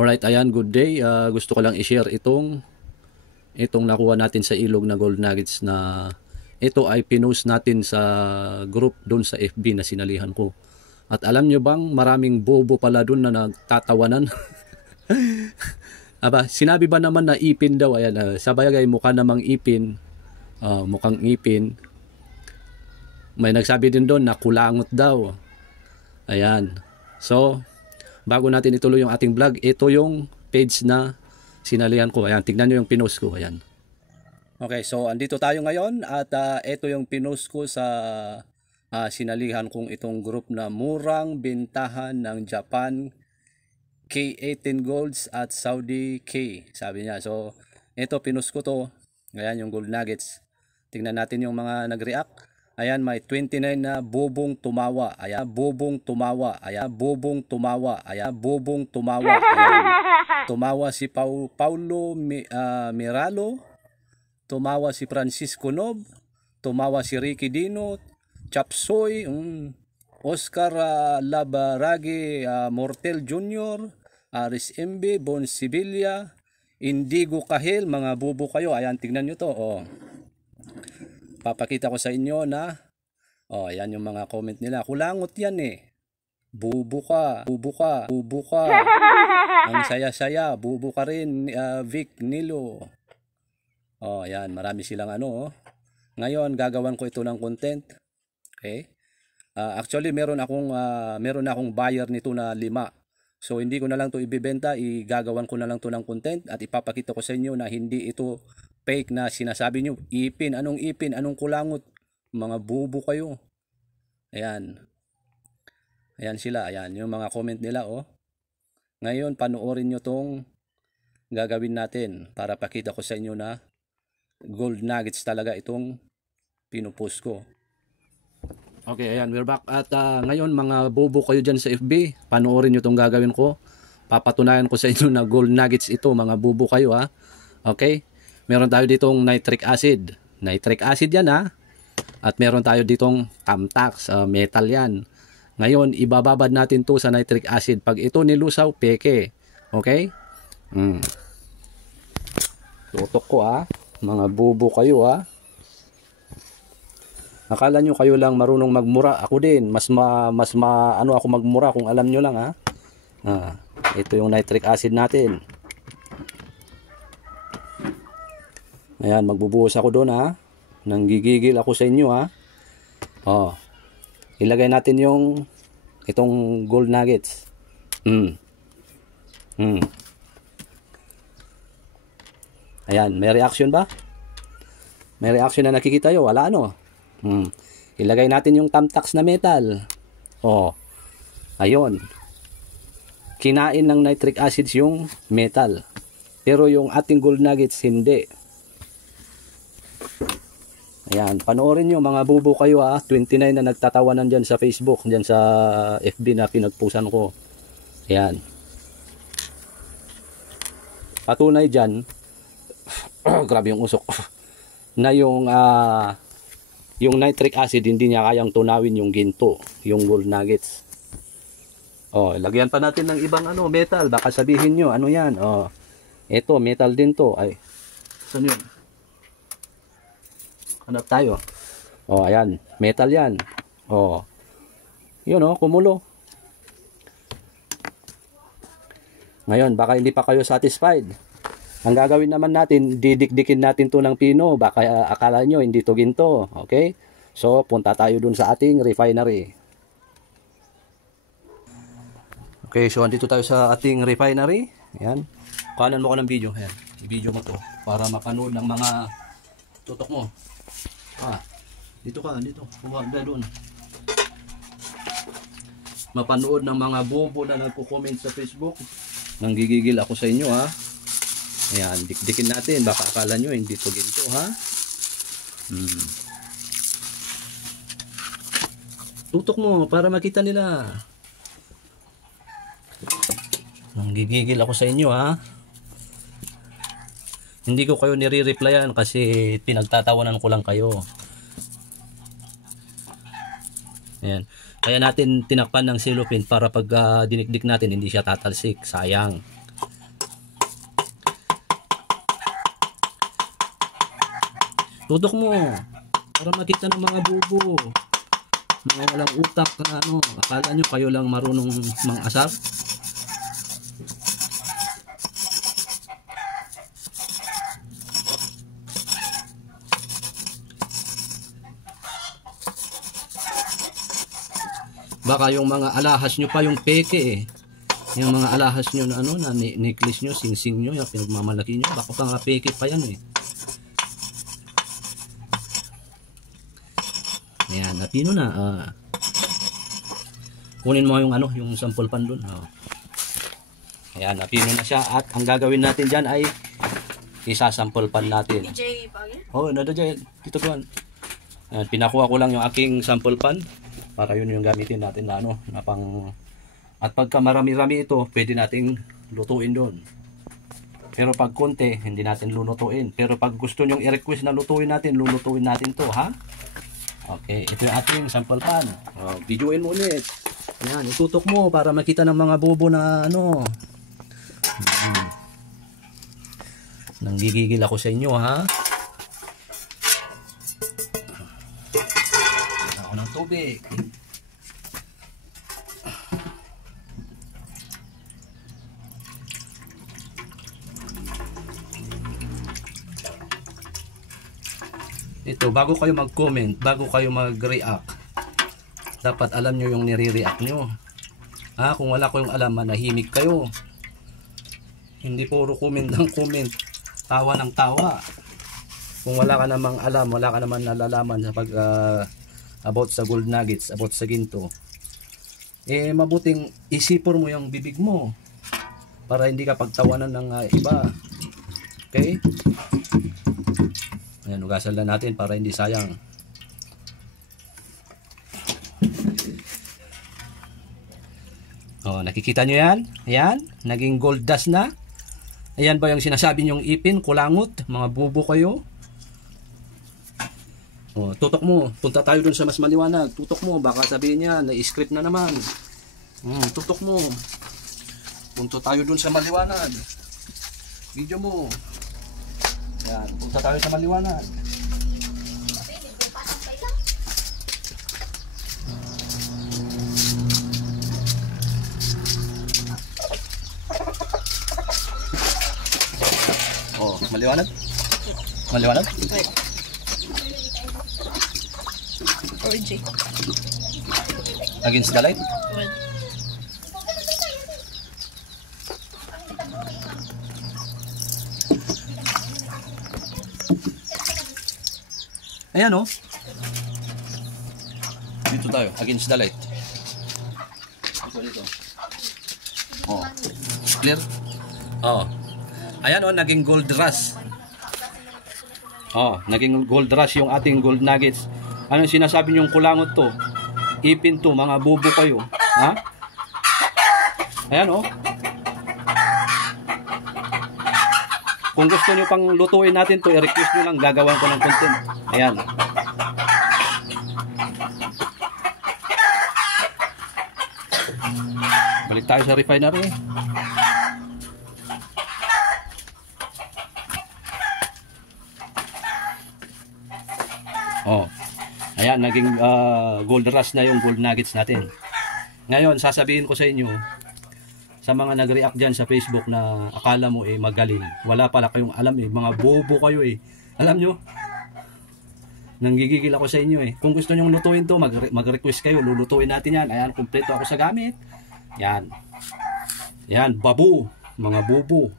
Alright, ayan, good day. Gusto ko lang i-share itong nakuha natin sa ilog na gold nuggets na ito ay pinost natin sa group doon sa FB na sinalihan ko. At alam nyo bang maraming bobo pala doon na nagtatawanan? Aba, sinabi ba naman na ipin daw? Ayan, sa bagay mukha namang ipin. Mukhang ipin. May nagsabi din doon na kulangot daw. Ayan. So, bago natin ituloy yung ating vlog, ito yung page na sinalihan ko. Ayan, tignan nyo yung pinost ko. Ayan. Okay, so andito tayo ngayon at ito yung pinost ko sa sinalihan kong itong group na murang bintahan ng Japan K18 Golds at Saudi K. Sabi niya. So, ito pinost ko to. Ayan yung gold nuggets. Tingnan natin yung mga nag-react. Ayan, may 29 na bubong tumawa. Ayan, bubong tumawa. Ayan, bubong tumawa. Ayan, bubong tumawa. Ayan. Tumawa si Paulo Miralo. Tumawa si Francisco Nob. Tumawa si Ricky Dino. Chapsoy. Oscar Labaragi Mortel Jr. Aris Embe. Bon Sibilia. Indigo Kahil. Mga bubo kayo. Ayan, tignan nyo to. Oh. Papakita ko sa inyo na ayan yung mga comment nila. Kulangot yan eh. Bubo ka, bubo ka, bubo ka. Ang saya-saya, bubo ka rin, Vic Nilo. Ayan, marami silang Ngayon, gagawan ko ito ng content. Okay? Actually, meron akong buyer nito na 5. So, hindi ko na lang to ibibenta, igagawan ko na lang to ng content at ipapakita ko sa inyo na hindi ito fake na sinasabi nyo. Ipin, anong kulangot? Mga bubo kayo. Ayan. Ayan sila, ayan. Yung mga comment nila, Ngayon, panoorin nyo tong gagawin natin para pakita ko sa inyo na gold nuggets talaga itong pinupost ko. Okay, ayan, we're back. At ngayon, mga bobo kayo dyan sa FB, panoorin nyo tong gagawin ko. Papatunayan ko sa inyo na gold nuggets ito, mga bobo kayo, ha. Okay? Meron tayo ditong nitric acid. Nitric acid yan, ha. At meron tayo ditong Tamtax, metal yan. Ngayon, ibababad natin to sa nitric acid. Pag ito nilusaw, peke. Okay? Tutok ko, ha. Mga bubo kayo, ha. Akala nyo kayo lang marunong magmura. Ako din. Mas ako magmura kung alam nyo lang, ha. Ito yung nitric acid natin. Ayan, magbubuhos ako doon, ha. Nanggigigil ako sa inyo, ha. Ilagay natin itong gold nuggets. Ayan, may reaction ba? May reaction na nakikita nyo? Wala, Ilagay natin yung Tamtax na metal. Ayun. Kinain ng nitric acids yung metal. Pero yung ating gold nuggets, hindi. Ayan, panoorin nyo mga bubo kayo, ha. 29 na nagtatawanan dyan sa Facebook, dyan sa FB na pinagpusan ko. Ayan. Patunay dyan, grabe yung usok, na yung nitric acid hindi niya kayang tunawin yung ginto, yung gold nuggets. Lagyan pa natin ng ibang metal, baka sabihin nyo, ano yan? Ito, metal din to. Ay, saan yun? Hanap tayo. Ayan. Metal yan. Yun, kumulo. Ngayon, baka hindi pa kayo satisfied. Ang gagawin naman natin, didikdikin natin to ng pino. Baka akala nyo, hindi to ginto. Okay? So, punta tayo dun sa ating refinery. Okay, so andito tayo sa ating refinery. Ayan. Kuhanan mo ko ng video. Ayan. I-video mo to para mapanood ng mga tutok mo. Dito ka, dito. Kumagda doon. Mapanood ng mga bobo na nagko-comment sa Facebook. Nanggigigil ako sa inyo, ha. Ayan, dikdikin natin. Baka akala nyo, hindi to ginto, ha. Tutok mo para makita nila. Nanggigigil ako sa inyo, ha. Hindi ko kayo nire-replyan kasi pinagtatawanan ko lang kayo. Ayan. Kaya natin tinakpan ng cellophane para pag dinikdik natin hindi siya tatalsik. Sayang. Tutok mo. Para makita ng mga bubo. Mga walang utak na ano. Akala nyo kayo lang marunong mang-asar? Baka yung mga alahas nyo pa yung peke eh. Yung mga alahas nyo na ano, na necklace nyo, singsing nyo, yung pinagmamalaki nyo, baka pa nga peke pa yan eh. Ayan, napino na. Kunin mo yung ano, yung sample pan dun. Ayan, napino na siya. At ang gagawin natin dyan ay isasample pan natin. Oh, nado dyan. Dito doon. Ayan, pinakuha ko lang yung aking sample pan. Para yun yung gamitin natin na ano, na pang... At pagka marami-rami ito, pwede nating lutuin doon. Pero pag konti, hindi natin lulutuin. Pero pag gusto nyong i-request na lutuin natin, lulutuin natin to, ha? Okay, ito yung ating sample pan. Videoin mo ulit. Ayan, itutok mo para makita ng mga bobo na ano. Nanggigigil ako sa inyo, ha? Ako ng tubig. Ito, bago kayo mag-comment, bago kayo mag-react, dapat alam nyo yung nire-react nyo. Kung wala kayong alam, manahimik kayo. Hindi puro comment ng comment, tawa ng tawa. Kung wala ka namang alam, wala ka naman nalalaman sa about sa gold nuggets, about sa ginto, mabuting isipor mo yung bibig mo para hindi ka pagtawanan ng iba. Okay? Ayan, ugasan lang natin para hindi sayang. Nakikita nyo yan? Ayan, naging gold dust na. Ayan ba yung sinasabi nyong ipin, kulangot, mga bubo kayo? Tutok mo, punta tayo dun sa mas maliwanag. Tutok mo, baka sabihin niya, na-script na naman. Tutok mo. Punta tayo dun sa maliwanag. Video mo. Yan, punta tayo sa maliwanag. Maliwanag? Maliwanag? OJ. Against the light? Ayan o. Dito tayo, against the light. Dito. Clear? Ayan o, naging gold rush. Naging gold rush yung ating gold nuggets. Anong sinasabi niyong kulangot to? Ipin to, mga bubo kayo. Ha? Ayan o. Kung gusto niyo pang lutuin natin to, i-request niyo lang, gagawan ko ng content. Ayan. Balik tayo sa refinery. Ayan, naging gold rush na yung gold nuggets natin. Ngayon, sasabihin ko sa inyo, sa mga nag-react dyan sa Facebook na akala mo magaling. Wala pala kayong alam mga bobo kayo Alam nyo? Nanggigigil ako sa inyo Kung gusto nyong lutuin to, mag-request kayo, lulutuin natin yan. Ayan, kumpleto ako sa gamit. Yan. Yan, babu, mga bobo.